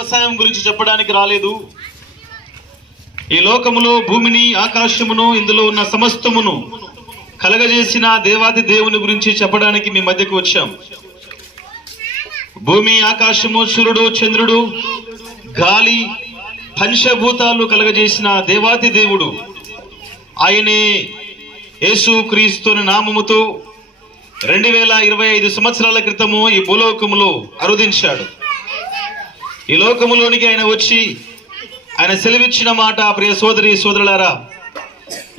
వ్యవసాయం గురించి చెప్పడానికి రాలేదు. ఈ లోకములో భూమిని ఆకాశమును ఇందులో ఉన్న సమస్తమును కలగజేసిన దేవాది దేవుని గురించి చెప్పడానికి మీ మధ్యకు వచ్చాం. భూమి, ఆకాశము, సూర్యుడు, చంద్రుడు, గాలి, పంచభూతాలు కలగజేసిన దేవాది దేవుడు ఆయనే యేసు క్రీస్తు నామముతో 2025 సంవత్సరాల క్రితము ఈ భూలోకములో అరుదించాడు. ఈ లోకములోనికి ఆయన వచ్చి ఆయన సెలవిచ్చిన మాట, ప్రియ సోదరి సోదరులారా,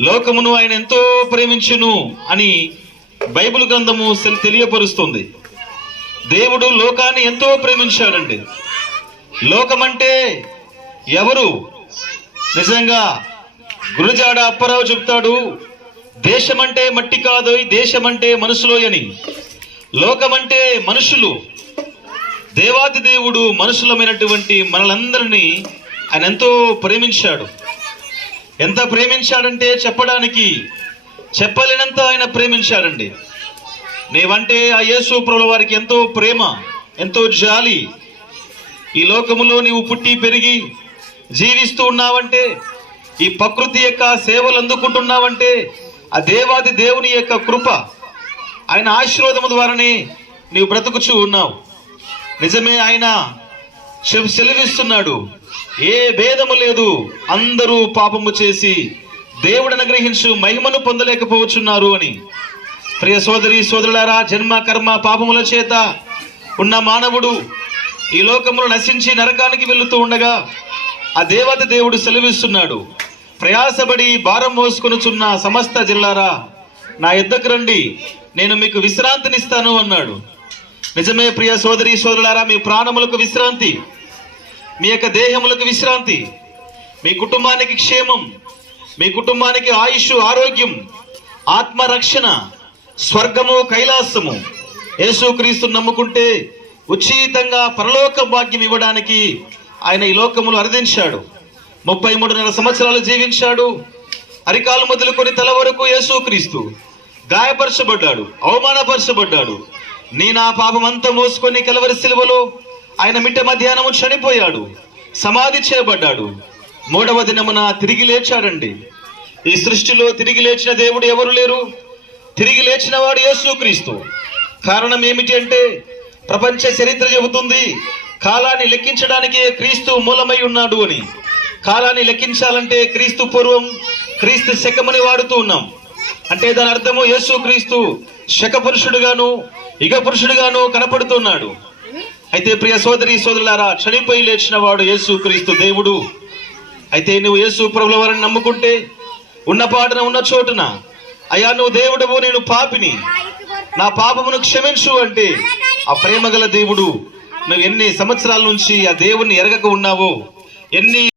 లోకమును ఆయన ఎంతో ప్రేమించును అని బైబిల్ గ్రంథము తెలియపరుస్తుంది. దేవుడు లోకాన్ని ఎంతో ప్రేమించాడండి. లోకమంటే ఎవరు? నిజంగా గురుజాడ అప్పారావు చెప్తాడు, దేశమంటే మట్టి కాదు, దేశమంటే మనుషులోయని. లోకమంటే మనుషులు, దేవాది దేవుడు మనుషులమైనటువంటి మనలందరినీ ఆయన ఎంతో ప్రేమించాడు. ఎంత ప్రేమించాడంటే చెప్పడానికి చెప్పలేనంత ఆయన ప్రేమించాడండి. నీవంటే ఆ యేసు ప్రభుల వారికి ఎంతో ప్రేమ, ఎంతో జాలి. ఈ లోకములో నీవు పుట్టి పెరిగి జీవిస్తూ ఉన్నావంటే, ఈ ప్రకృతి యొక్క సేవలు అందుకుంటున్నావంటే ఆ దేవాది దేవుని యొక్క కృప, ఆయన ఆశీర్వాదము ద్వారానే నీవు బ్రతుకుచూ ఉన్నావు. నిజమే, ఆయన సెలవిస్తున్నాడు, ఏ భేదము లేదు, అందరూ పాపము చేసి దేవుడు అనుగ్రహించు మహిమను పొందలేకపోవచ్చున్నారు అని. ప్రియ సోదరి సోదరులారా, జన్మ కర్మ పాపముల చేత ఉన్న మానవుడు ఈ లోకములు నశించి నరకానికి వెళుతూ ఉండగా ఆ దేవత దేవుడు సెలవిస్తున్నాడు, ప్రయాసపడి భారం మోసుకొనుచున్న సమస్త జిల్లారా నా యొద్దకు రండి, నేను మీకు విశ్రాంతినిస్తాను అన్నాడు. నిజమే ప్రియ సోదరి సోదరులారా, మీ ప్రాణములకు విశ్రాంతి, మీ యొక్క దేహములకు విశ్రాంతి, మీ కుటుంబానికి క్షేమం, మీ కుటుంబానికి ఆయుష్, ఆరోగ్యం, ఆత్మరక్షణ, స్వర్గము, కైలాసము యేసుక్రీస్తును నమ్ముకుంటే ఉచితంగా పరలోక భాగ్యం ఇవ్వడానికి ఆయన ఈ లోకములు అరుదించాడు. 33.5 సంవత్సరాలు జీవించాడు. అరికాలు మొదలుకొని తల వరకు యేసుక్రీస్తు గాయపరచబడ్డాడు, అవమానపరచబడ్డాడు. నా పాపం అంతా మోసుకొని కలవరి సిలువలో ఆయన మిట్ట మధ్యాహ్నము చనిపోయాడు, సమాధి చేయబడ్డాడు. 3వ దినమున తిరిగి లేచాడండి. ఈ సృష్టిలో తిరిగి లేచిన దేవుడు ఎవరు లేరు. తిరిగి లేచిన వాడు యేసుక్రీస్తు. కారణం ఏమిటి అంటే, ప్రపంచ చరిత్ర చెబుతుంది కాలాన్ని లెక్కించడానికి క్రీస్తు మూలమై ఉన్నాడు అని. కాలాన్ని లెక్కించాలంటే క్రీస్తు పూర్వం, క్రీస్తు శకమని వాడుతూ ఉన్నాం. అంటే దాని అర్థము యేసుక్రీస్తు శక పురుషుడుగాను యుగ పురుషుడుగాను కనపడుతున్నాడు. అయితే ప్రియ సోదరి సోదరులారా, చనిపోయి లేచిన వాడు యేసుక్రీస్తు దేవుడు. అయితే నువ్వు యేసు ప్రభుల వారిని నమ్ముకుంటే ఉన్న పాటన ఉన్న చోటున, అయ్యా నువ్వు దేవుడవు, నేను పాపిని, నా పాపమును క్షమించు అంటే ఆ ప్రేమగల దేవుడు, నువ్వు ఎన్ని సంవత్సరాల నుంచి ఆ దేవుణ్ణి ఎరగక ఉన్నావో, ఎన్ని